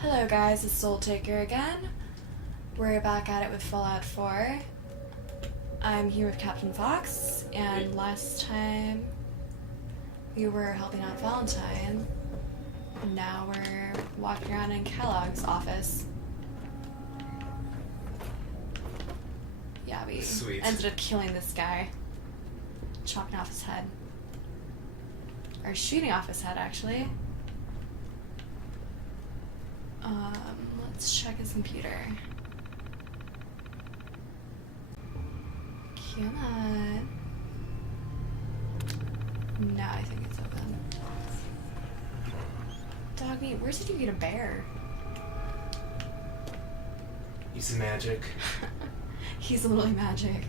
Hello guys, it's Soul Taker again. We're back at it with Fallout 4. I'm here with Captain Fox, and last time we were helping out Valentine, and now we're walking around in Kellogg's office. Yeah, we ended up killing this guy. Chopping off his head. Or shooting off his head, actually. Let's check his computer. Come on. No, I think it's open. Doggy, where did you get a bear? He's magic. He's literally magic.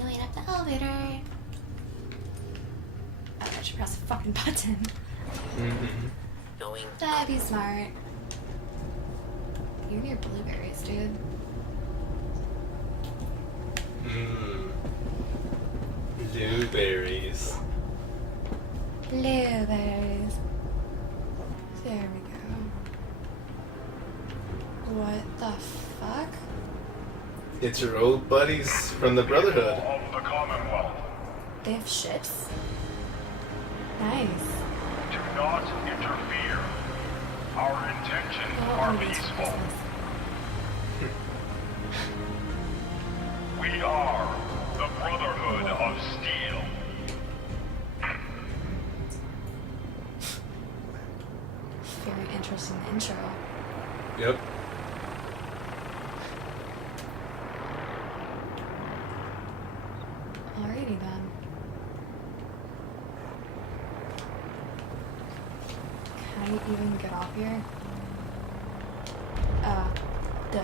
Going up the elevator. I should press a fucking button. That'd be smart. You're near blueberries, dude. Blueberries. Blueberries. There we go. What the fuck? It's your old buddies from the Brotherhood. Of the Commonwealth. They have ships? Nice. Do not interfere. Our intentions are peaceful. We are the Brotherhood of Steel. Very interesting intro. Yep. Alrighty then. Can I even get off here? Duh.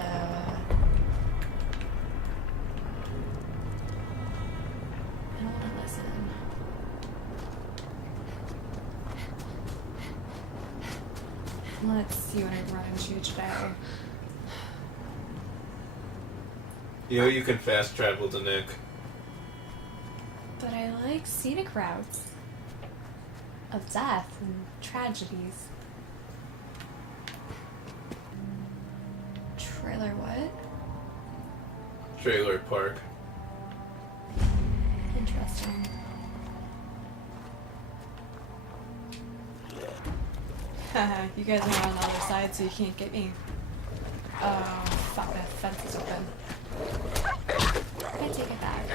I don't want to listen. Let's see what I run into today. You know you can fast travel to Nick. But I like scenic routes of death and tragedies. Trailer what? Trailer park. Interesting. Haha, you guys are on the other side, so you can't get me. Oh, fuck, that fence is open. I take it back.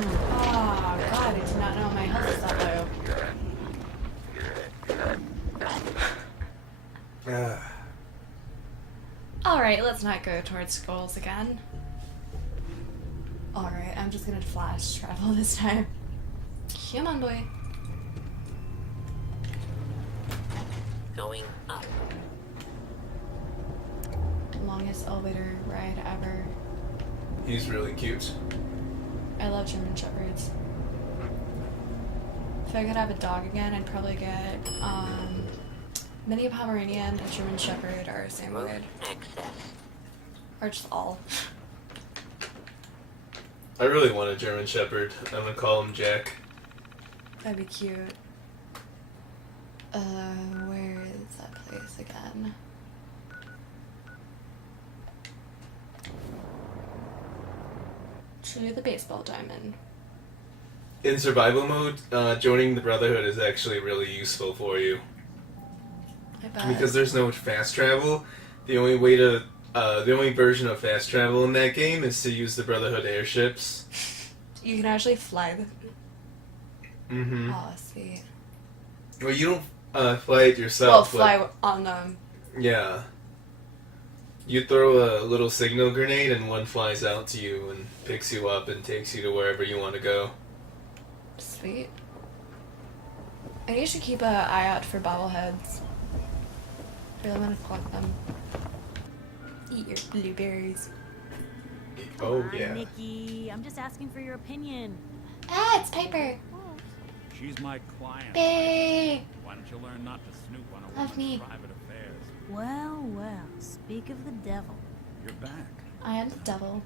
Oh, God, I did not know my health was that low. Alright, let's not go towards skulls again. Alright, I'm just gonna flash travel this time. Come on, boy. Going up. Longest elevator ride ever. He's really cute. I love German Shepherds. If I could have a dog again, I'd probably get, Mini Pomeranian, a German Shepherd are the same word. Access. Or just all. I really want a German Shepherd. I'm gonna call him Jack. That'd be cute. Where is that place again? Truly the baseball diamond. In survival mode, joining the Brotherhood is actually really useful for you. I bet. Because there's no fast travel. The only way to, the only version of fast travel in that game is to use the Brotherhood airships. You can actually fly them. Mm-hmm. Oh, sweet. Well, you don't fly it yourself. Well, fly on them. Yeah. You throw a little signal grenade and one flies out to you and picks you up and takes you to wherever you want to go. Sweet. And you should keep an eye out for bobbleheads. I really want to collect them. Eat your blueberries. Oh, Come on, yeah. Nikki, I'm just asking for your opinion. Ah, it's Piper. She's my client. Hey. Why don't you learn not to snoop on a Love woman's me. private affairs? Well, well, speak of the devil. You're back. I am the devil.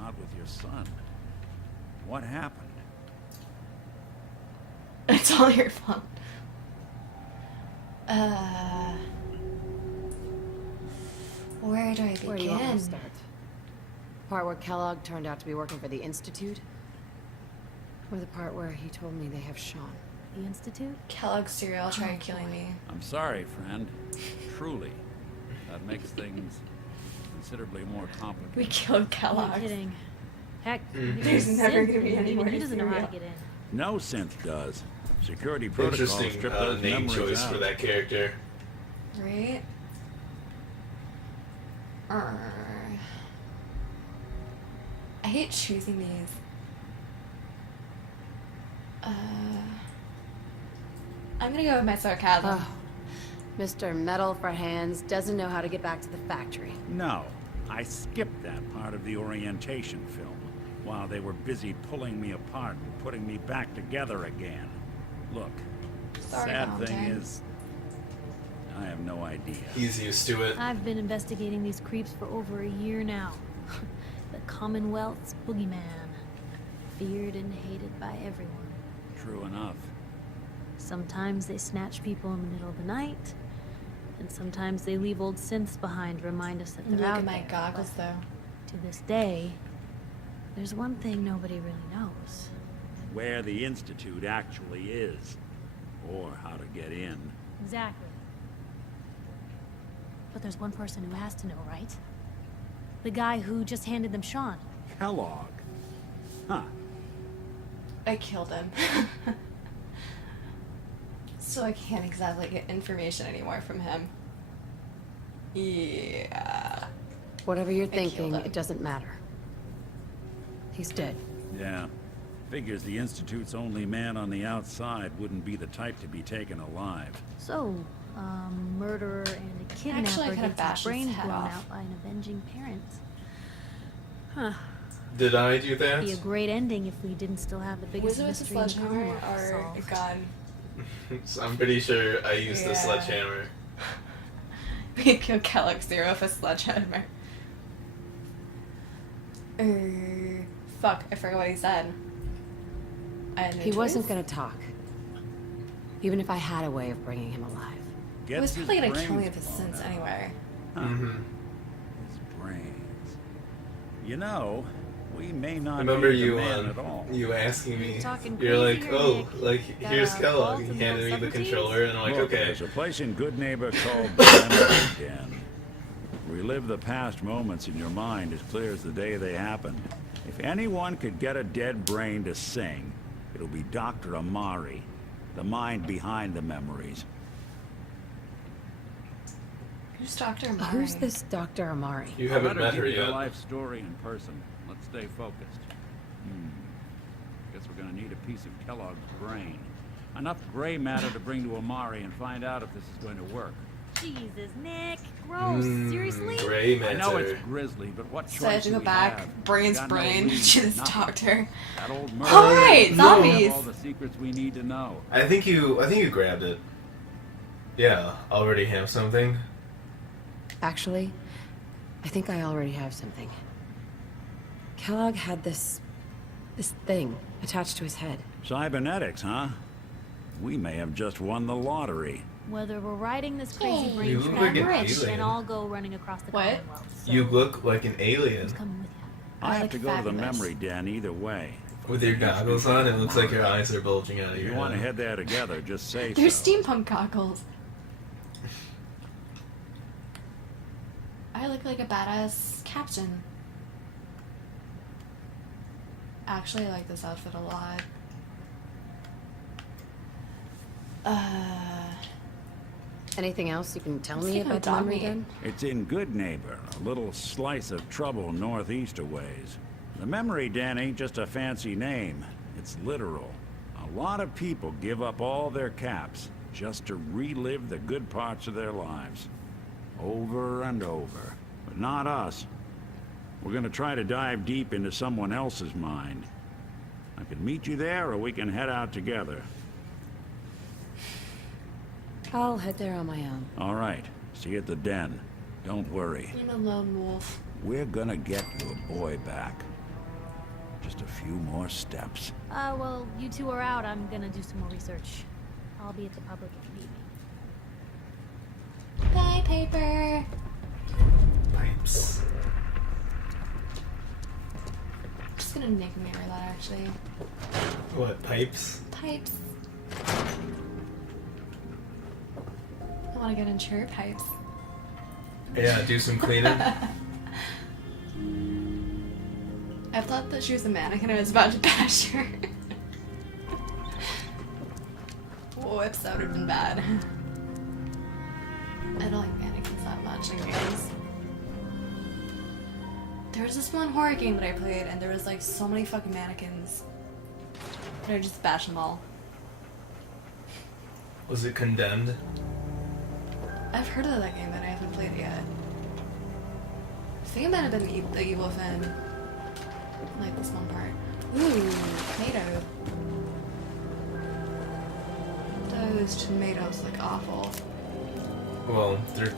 Not with your son. What happened? It's all your fault. Where do I begin? Where do you want me to start? Part where Kellogg turned out to be working for the Institute? Or the part where he told me they have Sean? The Institute? Kellogg cereal tried killing me. I'm sorry, friend. Truly. That makes things considerably more complicated. We killed You're Kellogg. kidding. Heck, There's never gonna be any even more he doesn't know how to cereal. get in. No synth does. Security protocols Interesting strip those name memories choice out. for that character. Right? I hate choosing these. I'm gonna go with my sarcasm. Oh, Mr. Metal for Hands doesn't know how to get back to the factory. No, I skipped that part of the orientation film while they were busy pulling me apart and putting me back together again. Look, the Sorry, sad Valentine. thing is, I have no idea. He's used to it. I've been investigating these creeps for over a year now. The Commonwealth's boogeyman. Feared and hated by everyone. True enough. Sometimes they snatch people in the middle of the night, and sometimes they leave old synths behind to remind us that they're Look out at my there. goggles, though. To this day, there's one thing nobody really knows. Where the Institute actually is, or how to get in. Exactly. But there's one person who has to know, right? The guy who just handed them Sean. Kellogg. Huh. I killed him. So I can't exactly get information anymore from him. Yeah. Whatever you're killed thinking, him. it doesn't matter. He's dead. Yeah. Figures the Institute's only man on the outside wouldn't be the type to be taken alive. So, murderer and a Actually, I kidnapper could've gets his bashed his brains head blown off. out by an avenging parent. Huh. Did I do that? Be a great ending if we didn't still have the biggest Was it with a mystery in the sledgehammer Commonwealth or a solved. gun? So I'm pretty sure I used the Yeah. sledgehammer. We killed Kellogg Zero with a sledgehammer. Fuck, I forgot what he said. I had no He wasn't choice. gonna talk. Even if I had a way of bringing him alive. He was Gets his probably gonna kill me brains with his blown sins out. anyway. Mm-hmm. His brains. You know, we may not Remember need the you man at all. you asking me? You're talking You're crazy like, here, oh, Nick. like Got here's a Kellogg. fault He in handed me the Socrates? controller, and I'm like, Look, okay. there's a place in Good Neighbor called the Memory Den. Relive the past moments in your mind as clear as the day they happened. If anyone could get a dead brain to sing, it'll be Dr. Amari, the mind behind the memories. Who's Dr. Amari? Who's this Dr. Amari? You I'll haven't let met her give you the yet. life story in person. Let's stay focused. Guess we're gonna need a piece of Kellogg's brain. Enough gray matter to bring to Amari and find out if this is going to work. Jesus, Nick. Gross. Seriously? Gray I know it's matter. grisly, but what choice So I have to do go we back, have? brain's Got no brain, leads, to this nothing. doctor. That old Alright, murderer zombies. have all the secrets we need to know. I think you grabbed it. Yeah, already have something. Actually, I think I already have something. Kellogg had this thing attached to his head. Cybernetics, huh? We may have just won the lottery. Whether we're riding this crazy Yay. brain You look train like an or alien. then I'll go running across the What? Commonwealth. So You look like an alien. who's coming with you? I I have look to go to the fabulous. memory den either way. With your goggles on, it looks like your eyes are bulging out of If your you want to head. head there together, just say They're so. steampunk goggles. I look like a badass captain. Actually, I like this outfit a lot. Anything else you can tell Let's me take about the dog memory meat. den? It's in Good Neighbor, a little slice of trouble northeast a ways. The memory den ain't just a fancy name. It's literal. A lot of people give up all their caps just to relive the good parts of their lives. Over and over. But not us. We're gonna try to dive deep into someone else's mind. I can meet you there, or we can head out together. I'll head there on my own. All right. See you at the den. Don't worry. I'm a lone wolf. We're gonna get your boy back. Just a few more steps. Well, you two are out. I'm gonna do some more research. I'll be at the public if you need me. Bye, Paper. Pipes. I'm just gonna nickname her that actually. What, pipes? Pipes. I want to get into her pipes. Yeah, do some cleaning. I thought that she was a mannequin and I was about to bash her. Whoops, that would have been bad. I don't like mannequins that much in games. There was this one horror game that I played and there was like so many fucking mannequins. And I just bashed them all. Was it Condemned? I've heard of that game, but I haven't played it yet. I think it might have been the Evil Fin. Like this one part. Ooh, tomato. Those tomatoes look awful. Well, they're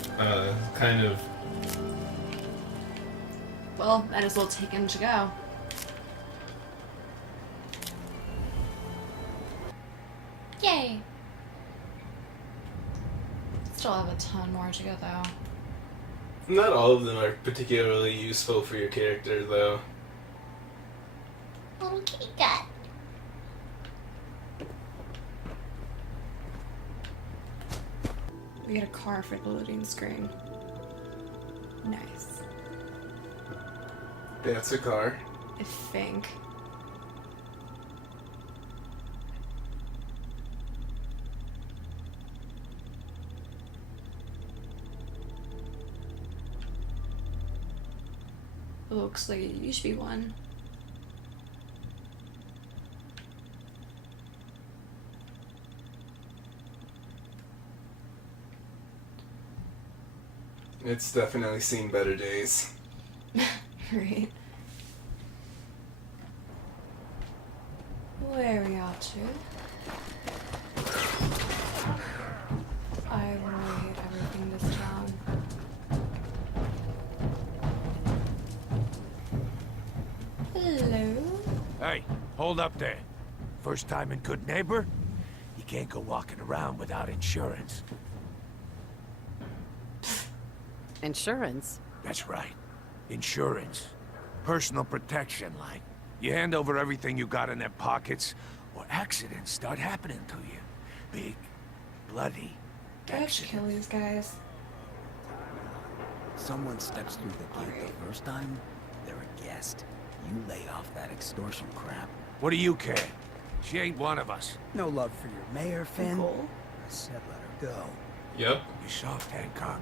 kind of. Well, might as well take them to go. Yay! Still have a ton more to go though. Not all of them are particularly useful for your character, though. Little kitty cat. We get a car for the loading screen. Nice. That's a car. I think. Looks like it used to be one. It's definitely seen better days. Right. Where are we off to? I really hate everything in this town. Hello? Hey, hold up there. First time in Good Neighbor? You can't go walking around without insurance. Insurance? That's right. Insurance. Personal protection, like. You hand over everything you got in their pockets, or accidents start happening to you. Big, bloody Do I have to kill these guys? Someone steps through the gate the first time, they're a guest. You lay off that extortion crap. What do you care? She ain't one of us. No love for your mayor, Finn? Cool. I said let her go. Yep. You soft, Hancock.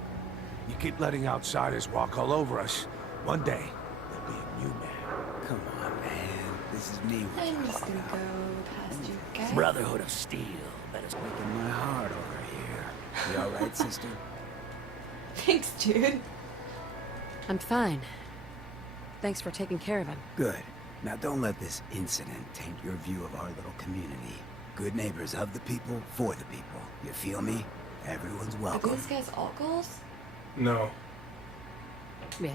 You keep letting outsiders walk all over us. One day, there'll be a new man. Come on, man. This is me. we're I'm just talking gonna about. go past you guys. Brotherhood of Steel. Better breaking my heart over here. You alright, sister? Thanks, dude. I'm fine. Thanks for taking care of him. Good. Now don't let this incident taint your view of our little community. Good neighbors of the people, for the people. You feel me? Everyone's Are welcome. these guys all goals? No. Yeah,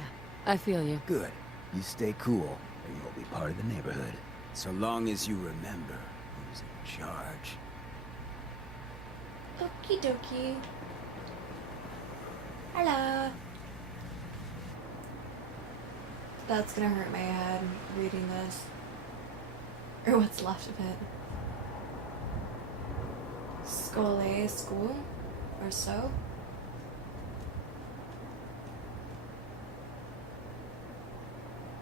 I feel you. Good. You stay cool, and you'll be part of the neighborhood. So long as you remember who's in charge. Okie dokie. Hello. That's gonna hurt my head reading this. Or what's left of it. Scole school? Or so?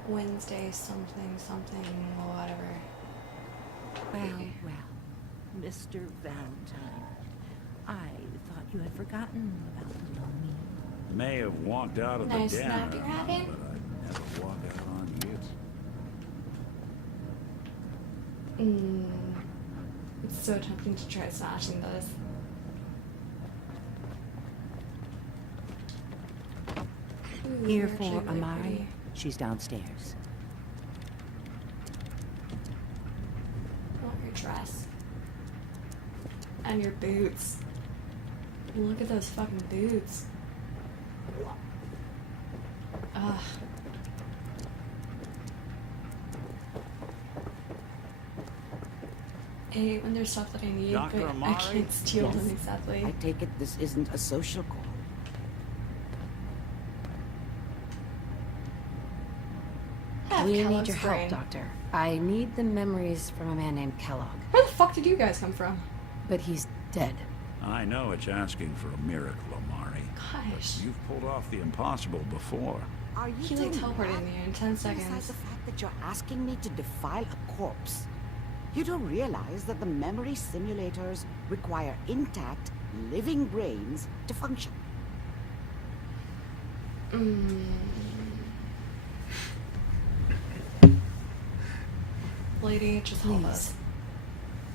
Wednesday something something whatever. Well, well, Mr. Valentine, I thought you had forgotten about little me. May have walked out of Nice the nap dinner, you're having? but I'd never walk out on you. It's so tempting to try smashing this. Ooh, Here they're for actually really Amari. pretty. She's downstairs. I want your dress. And your boots. Look at those fucking boots. Ugh. I hate when there's stuff that I need, Dr. but I Amari? can't steal Yes. them exactly. I take it this isn't a social call. Have We need Kellogg's your brain. help, Doctor. I need the memories from a man named Kellogg. Where the fuck did you guys come from? But he's dead. I know it's asking for a miracle, Amari. Gosh. You've pulled off the impossible before. Are you He like doing teleported that? me in 10 Besides seconds. the fact that you're asking me to defile a corpse, you don't realize that the memory simulators require intact, living brains to function. Lady, just help Please. us.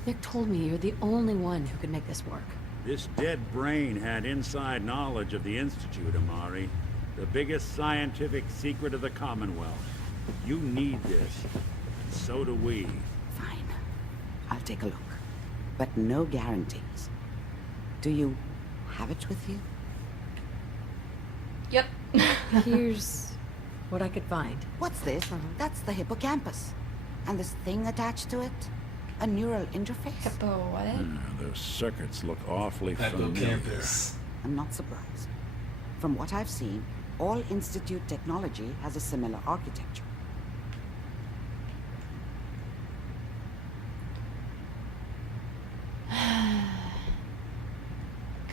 Nick told me you're the only one who could make this work. This dead brain had inside knowledge of the Institute, Amari. The biggest scientific secret of the Commonwealth. You need this. And so do we. Fine. I'll take a look. But no guarantees. Do you have it with you? Yep. Here's what I could find. What's this? That's the hippocampus. And this thing attached to it? A neural interface? Hippo, what? Those circuits look awfully familiar. Hippocampus. I'm not surprised. From what I've seen, all Institute technology has a similar architecture.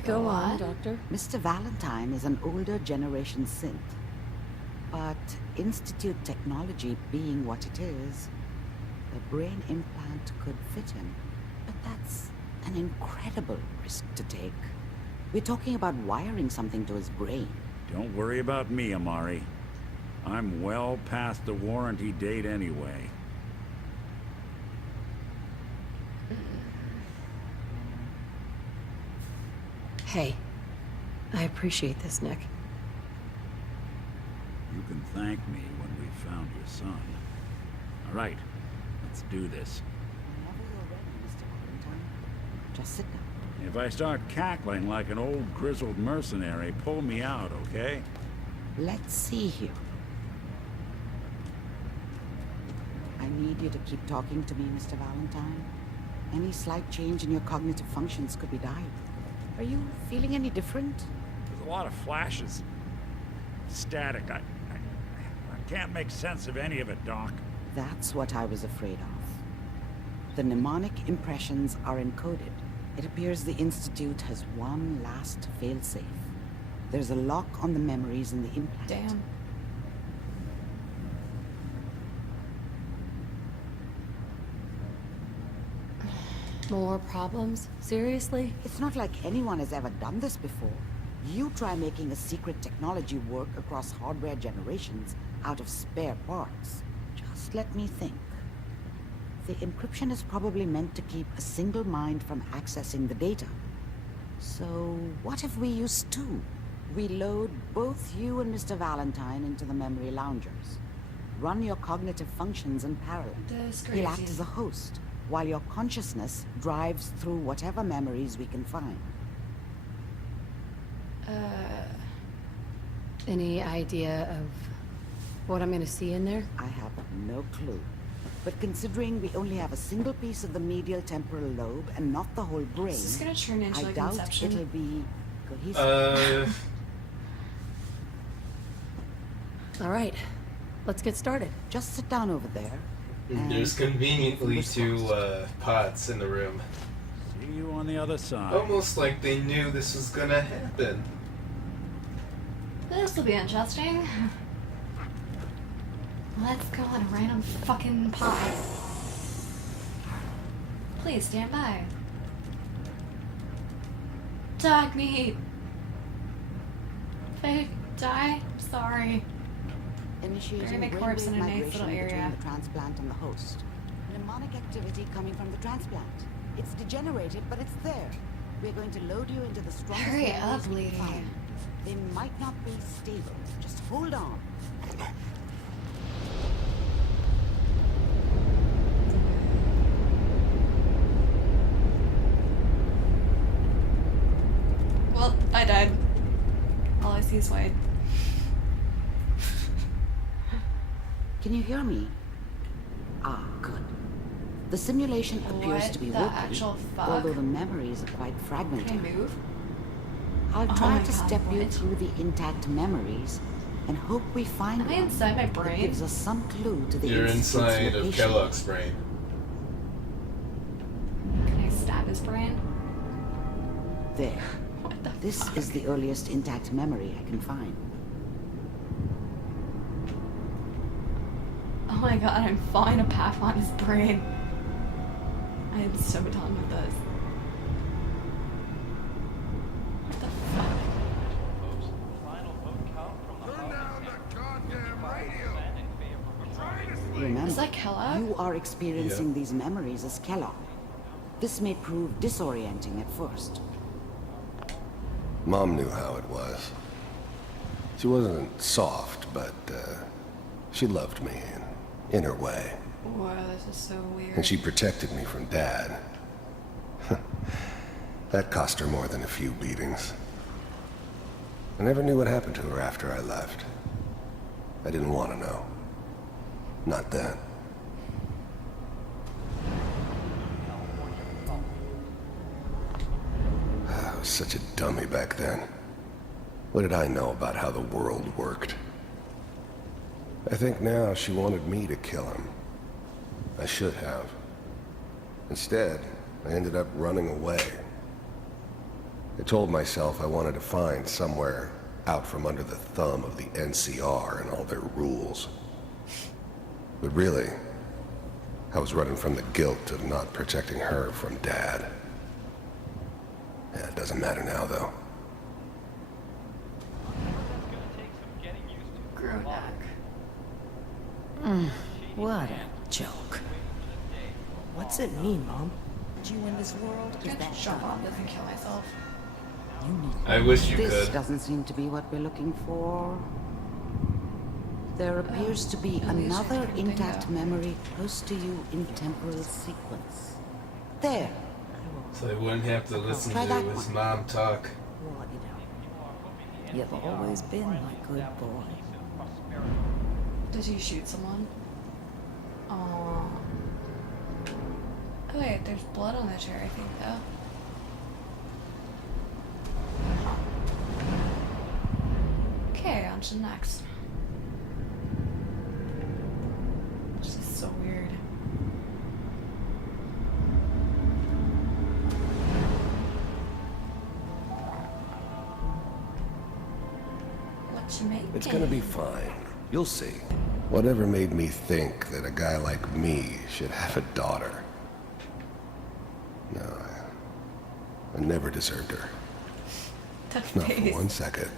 Go on, Doctor. Mr. Valentine is an older generation synth. But Institute technology being what it is, the brain implant could fit him. But that's an incredible risk to take. We're talking about wiring something to his brain. Don't worry about me, Amari. I'm well past the warranty date anyway. Hey, I appreciate this, Nick. You can thank me when we've found your son. All right, let's do this. Whenever you're ready, Mr. Valentine, just sit down. If I start cackling like an old grizzled mercenary, pull me out, okay? Let's see here. I need you to keep talking to me, Mr. Valentine. Any slight change in your cognitive functions could be dire. Are you feeling any different? There's a lot of flashes. Static. I can't make sense of any of it, Doc. That's what I was afraid of. The mnemonic impressions are encoded. It appears the Institute has one last failsafe. There's a lock on the memories in the implant. Damn. More problems? Seriously? It's not like anyone has ever done this before. You try making a secret technology work across hardware generations out of spare parts. Just let me think. The encryption is probably meant to keep a single mind from accessing the data. So what if we use two? We load both you and Mr. Valentine into the memory loungers. Run your cognitive functions in parallel. That's He'll act crazy. as a host, while your consciousness drives through whatever memories we can find. Any idea of what I'm gonna see in there? I have no clue. But considering we only have a single piece of the medial temporal lobe and not the whole brain, Is this gonna turn into I like doubt Inception? it'll be cohesive. All right, let's get started. Just sit down over there. and There's conveniently fingers two crossed. pots in the room. See you on the other side. Almost like they knew this was gonna happen. This will be interesting. Let's go on a random fucking pie. Please stand by. Dog meat. Fake die. Sorry. Initiating Bury my brainwave corpse in a nice migration little area. between the transplant and the host. Mnemonic activity coming from the transplant. It's degenerated, but it's there. We're going to load you into the strongest Hurry memories up, we lady. can find. They might not be stable. Just hold on. Well, I died. All I see is white. Can you hear me? Ah, good. The simulation appears What to be the working, actual fuck? although the memories are quite Can I fragmented. move? I'll Oh try my to God, step you what? through the intact memories and hope we find Am I one inside my that brain? gives us some clue to the You're incident's inside of location. Kellogg's brain. Can I stab his brain? There. What the This fuck? is the earliest intact memory I can find. Oh my god, I'm following a path on his brain. I am so done with this. What the fuck? Remember, Is that Kellogg? you are experiencing Yeah. these memories as Kellogg. This may prove disorienting at first. Mom knew how it was. She wasn't soft, but she loved me in her way. Whoa, this is so weird. And she protected me from Dad. That cost her more than a few beatings. I never knew what happened to her after I left. I didn't want to know. Not then. I was such a dummy back then. What did I know about how the world worked? I think now she wanted me to kill him. I should have. Instead, I ended up running away. I told myself I wanted to find somewhere out from under the thumb of the NCR and all their rules. But really, I was running from the guilt of not protecting her from Dad. Yeah, it doesn't matter now, though. Gronak. What a joke. What's it mean, Mom? You in this world I'm gonna jump on this and kill myself. You need I wish you This could. doesn't seem to be what we're looking for. There appears to be another intact memory close to you in temporal sequence. There. So I wouldn't have to listen Try to that his one. mom talk. what you know. You've always been my good boy. Did he shoot someone? Oh. Oh wait, there's blood on the chair, I think, though. Okay, on to the next. This is so weird. What you making? It's gonna be fine. You'll see. Whatever made me think that a guy like me should have a daughter? No, I never deserved her. That Not for face. 1 second.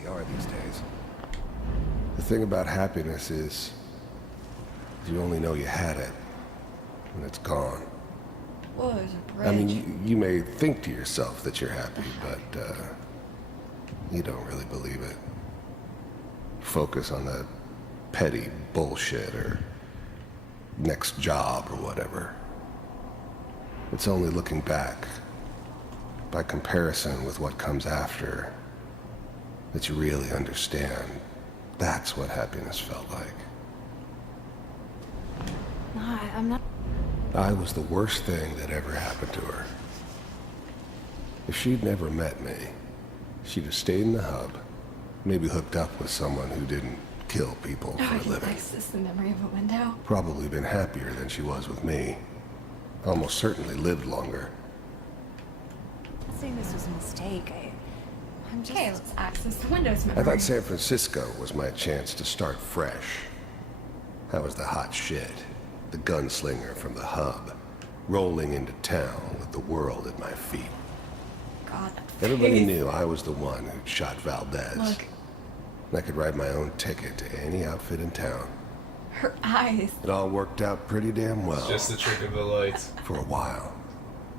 We are these days. The thing about happiness is you only know you had it when it's gone. Whoa, there's a bridge. I mean, you may think to yourself that you're happy, but you don't really believe it. Focus on the petty bullshit or next job or whatever. It's only looking back, by comparison with what comes after, that you really understand. That's what happiness felt like. No, I'm not. I was the worst thing that ever happened to her. If she'd never met me, she'd have stayed in the hub, maybe hooked up with someone who didn't kill people Oh, for a he living. likes this, the memory of a window. Probably been happier than she was with me. Almost certainly lived longer. I'm not saying this was a mistake. I'm just. Okay, let's access the Windows I memory. thought San Francisco was my chance to start fresh. I was the hot shit, the gunslinger from the hub, rolling into town with the world at my feet. God, that Everybody face. knew I was the one who'd shot Valdez. Look, I could write my own ticket to any outfit in town. her eyes. It all worked out pretty damn well It's just the trick of the lights. for a while.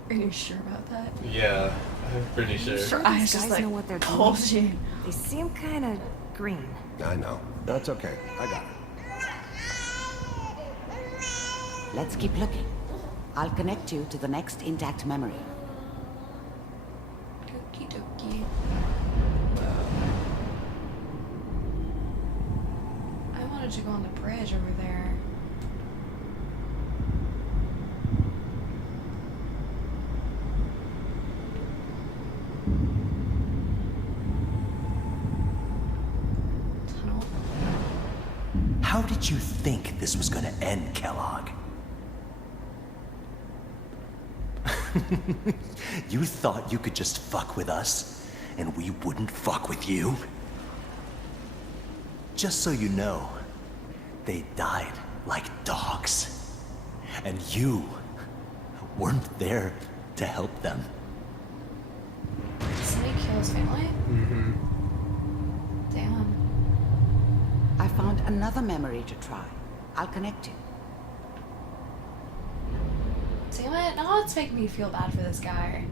Are you sure about that? Yeah, I'm pretty sure. Her eyes These just guys like know what they're doing. bulging. They seem kind of green. I know. That's okay. I got it. Let's keep looking. I'll connect you to the next intact memory. Okie dokie. I want wanted to go on the bridge over there. Tunnel. How did you think this was gonna end, Kellogg? You thought you could just fuck with us, and we wouldn't fuck with you? Just so you know, they died like dogs. And you weren't there to help them. Did somebody kill his family? Mm-hmm. Damn. I found another memory to try. I'll connect it. Damn it, now it's making me feel bad for this guy.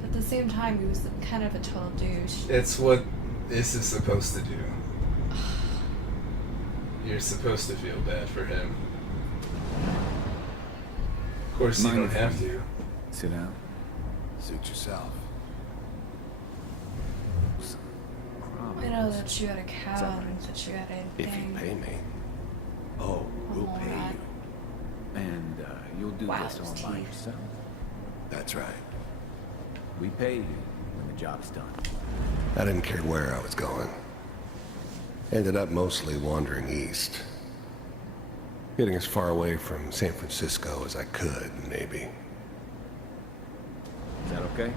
But at the same time, he was kind of a total douche. It's what this is supposed to do. You're supposed to feel bad for him. Of course, you don't have to. Sit down. Suit yourself. I know that you had a cow and that you had a If you thing. pay me. Oh, we'll Oh, pay right. you. And you'll do Wow, this all it's by teeth. yourself. That's right. We pay you when the job's done. I didn't care where I was going. Ended up mostly wandering east. Getting as far away from San Francisco as I could, maybe. Is that okay?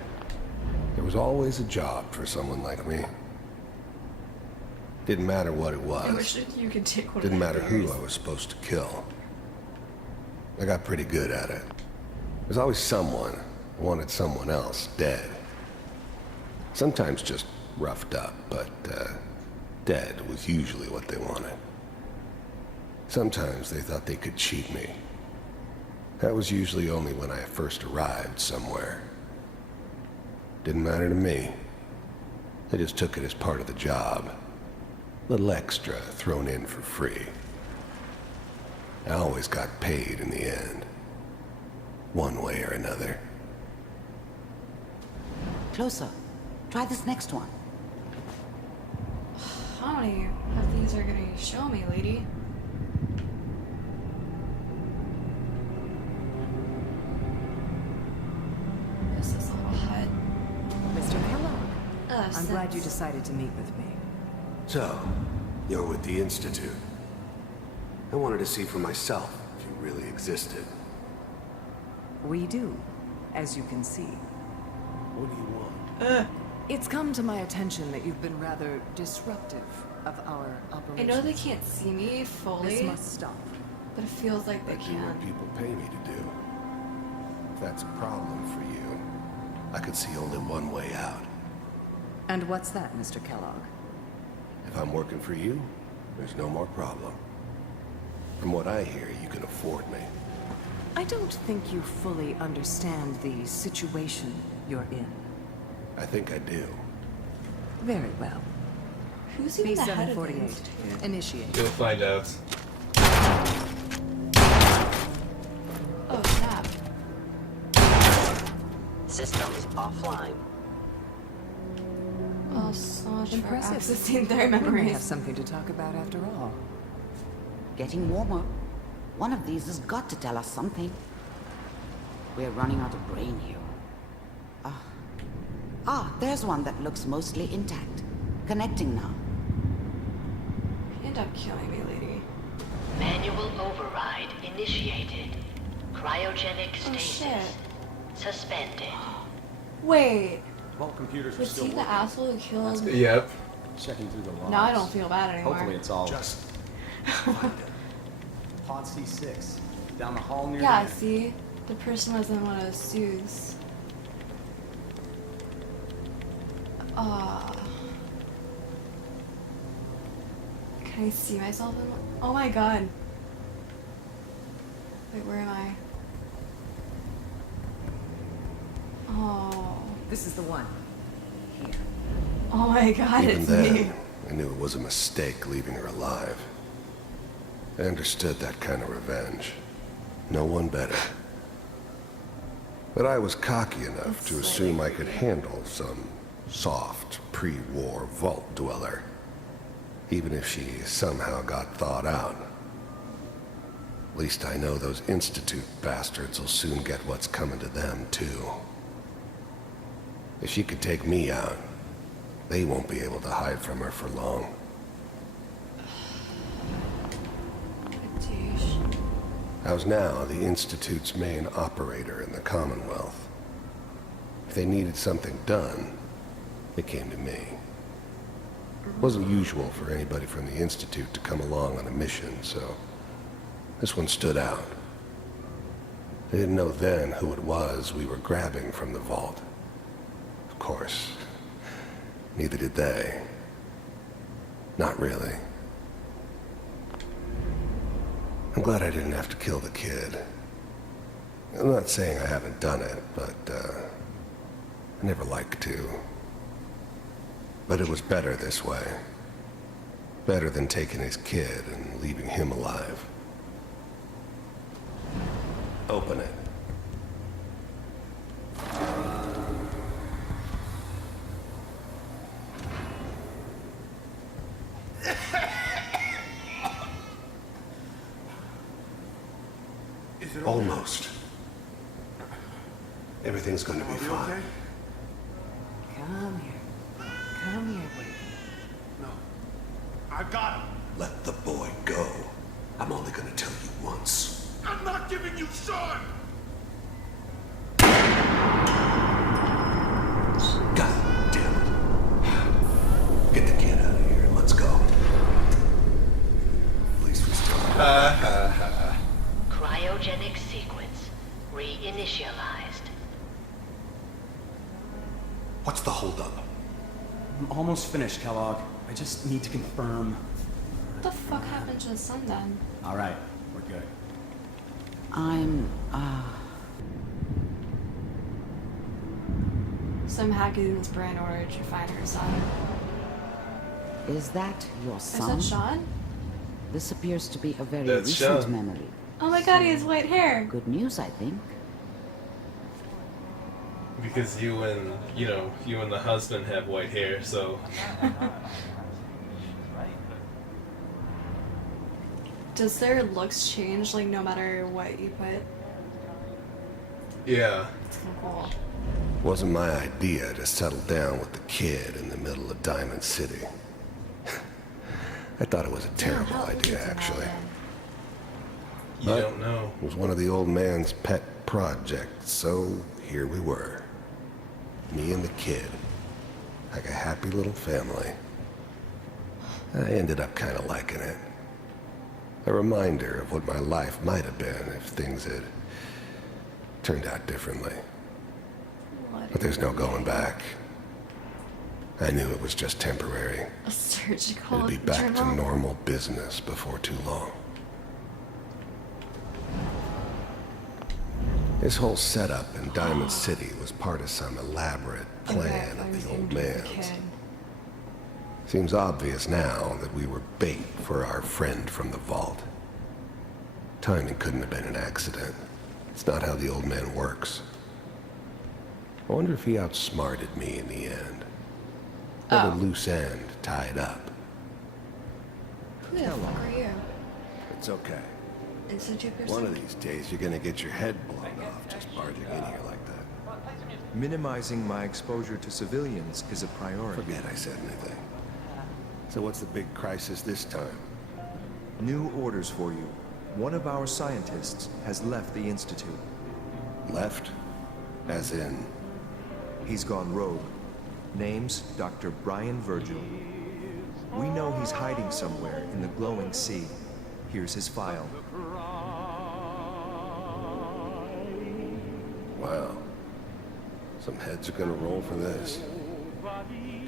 There was always a job for someone like me. Didn't matter what it I was. wish that you could take one Didn't of matter my who beers. I was supposed to kill. I got pretty good at it. There's always someone who wanted someone else dead. Sometimes just roughed up, but dead was usually what they wanted. Sometimes they thought they could cheat me. That was usually only when I first arrived somewhere. Didn't matter to me. I just took it as part of the job. Little extra thrown in for free. I always got paid in the end. One way or another. Closer. Try this next one. How many of these are gonna show me, lady? This is a little hut. Mr. Kellogg, I'm Since- glad you decided to meet with me. So, you're with the Institute. I wanted to see for myself if you really existed. We do, as you can see. What do you want? It's come to my attention that you've been rather disruptive of our I operations. know they can't see me fully, This must stop. but it feels like they I do what can. people pay me to do. If that's a problem for you, I could see only one way out. And what's that, Mr. Kellogg? If I'm working for you, there's no more problem. From what I hear, you can afford me. I don't think you fully understand the situation you're in. I think I do. Very well. Who's even the head of the B748. Institute? Initiate. You'll find out. Oh snap! Systems offline. Oh, so much Impressive. for accessing their We may have memories. something to talk about after all. Getting warmer. One of these has got to tell us something. We're running out of brain here. There's one that looks mostly intact. Connecting now. End up killing me, lady. Manual override initiated. Cryogenic Oh stasis shit! suspended. Wait. All computers are Was still he the working. asshole who killed? Yep. Checking through the logs. Now I don't feel bad anymore. Hopefully it's all just Pod C6 down the hall near Yeah, the end. see? The person was in one of those suits. Can I see myself in one? Oh my god. Wait, where am I? Oh. This is the one. Here. Oh my god, Even it's then, me. I knew it was a mistake leaving her alive. I understood that kind of revenge. No one better. But I was cocky enough to assume I could handle some soft, pre-war vault dweller. Even if she somehow got thawed out. At least I know those Institute bastards will soon get what's coming to them, too. If she could take me out, they won't be able to hide from her for long. I was now the Institute's main operator in the Commonwealth. If they needed something done, they came to me. It wasn't usual for anybody from the Institute to come along on a mission, so this one stood out. They didn't know then who it was we were grabbing from the vault. Of course, neither did they. Not really. I'm glad I didn't have to kill the kid. I'm not saying I haven't done it, but I never liked to. But it was better this way. Better than taking his kid and leaving him alive. Open it. Almost. Everything's gonna be fine. Okay? Come here. Come here, baby. No. I got him. Let the boy go. I'm only gonna tell you once. I'm not giving you Sean! God damn it. Get the kid out of here and let's go. At least we still have Cryogenic sequence reinitialized. What's the holdup? I'm almost finished, Kellogg. I just need to confirm. What the fuck happened to the sun then? All right, we're good. Some hack in his brain in order to find her son. Is that your son? Is that Sean? This appears to be a very That's recent Sean. memory. Oh my god, he has white hair. Good news, I think. Because you and the husband have white hair, so. Does their looks change, like, no matter what you put? Yeah. It's kind of cool. Wasn't my idea to settle down with the kid in the middle of Diamond City. I thought it was a terrible idea, actually. You don't know. It was one of the old man's pet projects, so here we were. Me and the kid. Like a happy little family. I ended up kind of liking it. A reminder of what my life might have been if things had turned out differently. But there's no going back. I knew it was just temporary. A surgical It'd be back to journal? normal business before too long. This whole setup in Diamond City was part of some elaborate plan of the old man's. Seems obvious now that we were bait for our friend from the vault. Timing couldn't have been an accident. It's not how the old man works. I wonder if he outsmarted me in the end. Another loose end tied up. Who the fuck are you? It's okay. Institute person? One of these days you're gonna get your head blown off just barging in here like that. Minimizing my exposure to civilians is a priority. Forget I said anything. So what's the big crisis this time? New orders for you. One of our scientists has left the Institute. Left? As in? He's gone rogue. Name's Dr. Brian Virgil. We know he's hiding somewhere in the glowing sea. Here's his file. Wow. Some heads are gonna roll for this.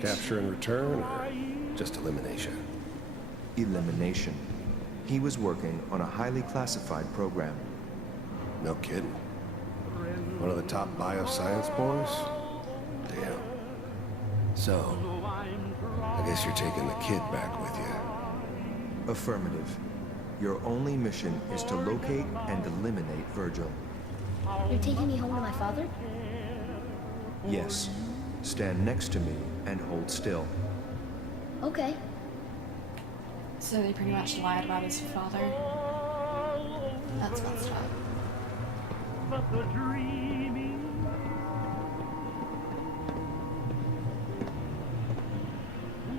Capture and return, or just elimination? Elimination. He was working on a highly classified program. No kidding. One of the top bioscience boys? Damn. So, I guess you're taking the kid back with you. Affirmative. Your only mission is to locate and eliminate Virgil. You're taking me home to my father? Yes. Stand next to me and hold still. Okay. So they pretty much lied about his father. That's messed up.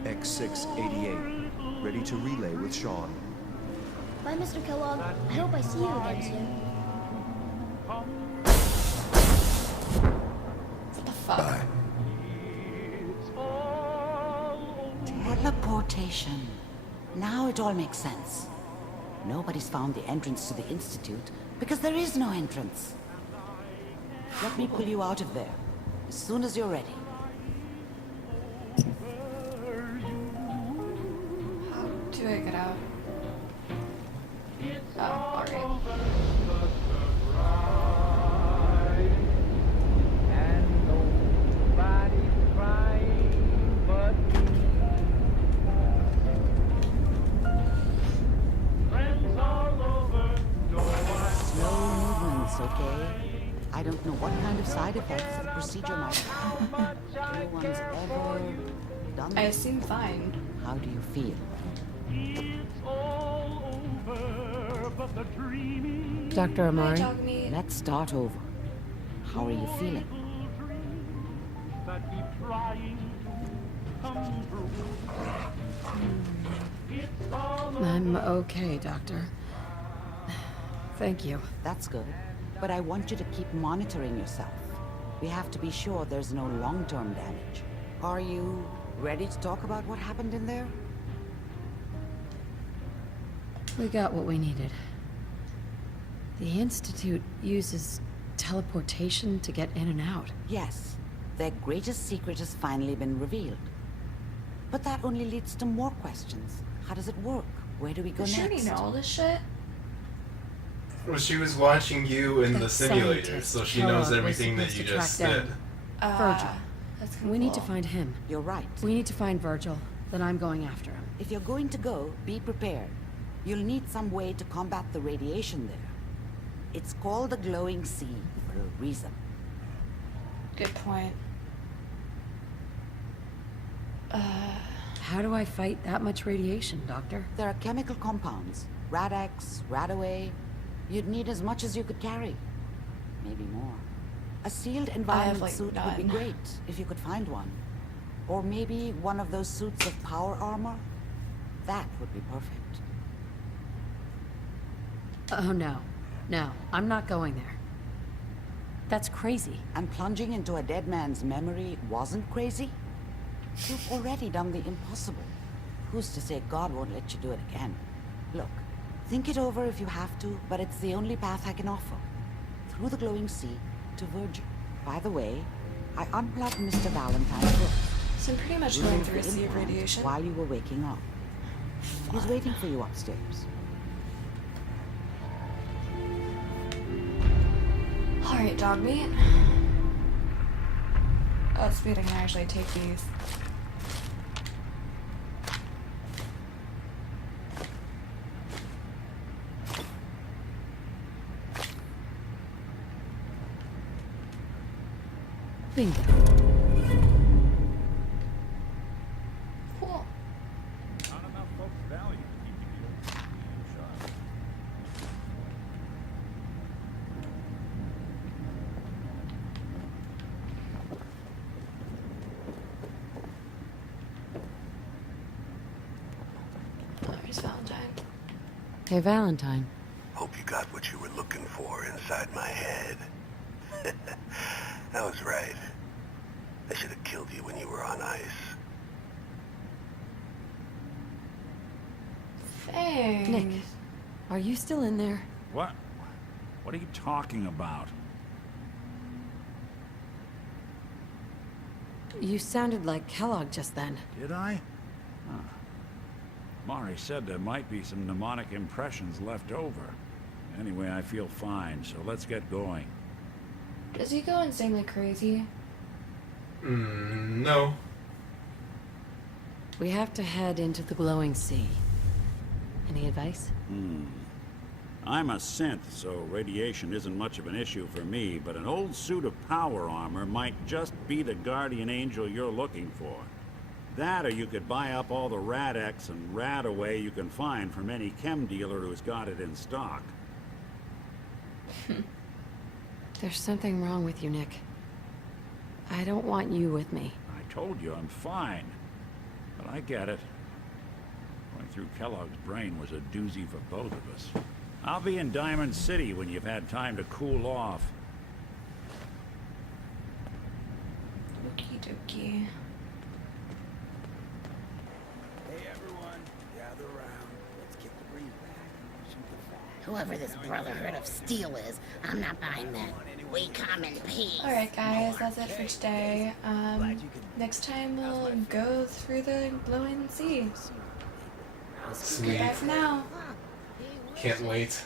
X688, ready to relay with Sean. Bye, Mr. Kellogg. I hope I see you again soon. What the fuck? Bye. Teleportation. Now it all makes sense. Nobody's found the entrance to the Institute because there is no entrance. Let me pull you out of there as soon as you're ready. How do I get out? Oh, alright. Slow movements, okay? I don't know what kind of side effects the procedure might have. No one's ever done I this. seem fine. How do you feel? Dr. Amari? Let's start over. How are you feeling? I'm okay, Doctor. Thank you. That's good. But I want you to keep monitoring yourself. We have to be sure there's no long-term damage. Are you ready to talk about what happened in there? We got what we needed. The Institute uses teleportation to get in and out. Yes. Their greatest secret has finally been revealed. But that only leads to more questions. How does it work? Where do we go Does she already next? know all this shit? Well, she was watching you in the That simulator, scientist so she Kellogg knows was everything that supposed you to track just down. said. Virgil. That's kinda We need to cool. find him. You're right. We need to find Virgil. Then I'm going after him. If you're going to go, be prepared. You'll need some way to combat the radiation there. It's called the glowing sea for a reason. Good point. How do I fight that much radiation, Doctor? There are chemical compounds. Rad-X, Radaway. You'd need as much as you could carry. Maybe more. A sealed environment like, suit would be none. great if you could find one. Or maybe one of those suits of power armor. That would be perfect. Oh, no. No, I'm not going there. That's crazy. And plunging into a dead man's memory wasn't crazy? You've already done the impossible. Who's to say God won't let you do it again? Look, think it over if you have to, but it's the only path I can offer. Through the glowing sea to Virgil. By the way, I unplugged Mr. Valentine first. So I'm pretty much Removed going through a the sea of implant radiation. while you were waking up. He's waiting for you upstairs. Alright, dog meat. Oh, it's weird I can actually take these. Bingo. Cool. Not enough folks value keeping the old sharp. Oh, here's Valentine. Hey, Valentine. Hope you got what you were looking for inside my head. I was right. I should have killed you when you were on ice. Thanks. Nick, are you still in there? What? What are you talking about? You sounded like Kellogg just then. Did I? Huh. Mari said there might be some mnemonic impressions left over. Anyway, I feel fine, so let's get going. Does he go insanely crazy? No. We have to head into the glowing sea. Any advice? I'm a synth, so radiation isn't much of an issue for me, but an old suit of power armor might just be the guardian angel you're looking for. That, or you could buy up all the Rad-X and Rad-Away you can find from any chem dealer who's got it in stock. There's something wrong with you, Nick. I don't want you with me. I told you I'm fine. But I get it. Going through Kellogg's brain was a doozy for both of us. I'll be in Diamond City when you've had time to cool off. Okie dokie. Hey everyone, gather around. Let's kick the breeze back. Shoot the fat. Whoever this Brotherhood of Steel is, I'm not buying that. We come in peace. Alright guys, that's it for today. Next time we'll go through the glowing sea. Sweet. Bye for now. Can't wait.